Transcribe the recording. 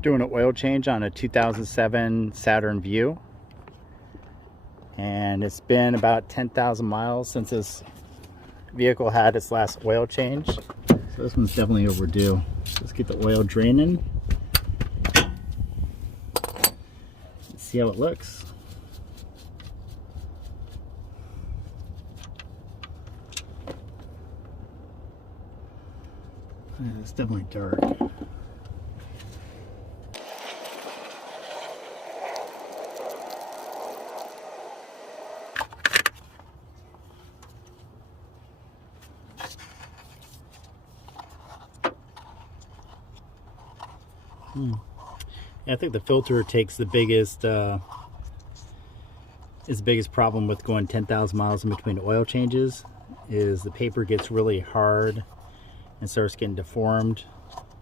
Doing an oil change on a 2007 Saturn Vue, and it's been about 10,000 miles since this vehicle had its last oil change, so this one's definitely overdue. Let's get the oil draining. Let's see how it looks. Yeah, it's definitely dark. I think the filter takes the biggest problem with going 10,000 miles in between oil changes. Is the paper gets really hard and starts getting deformed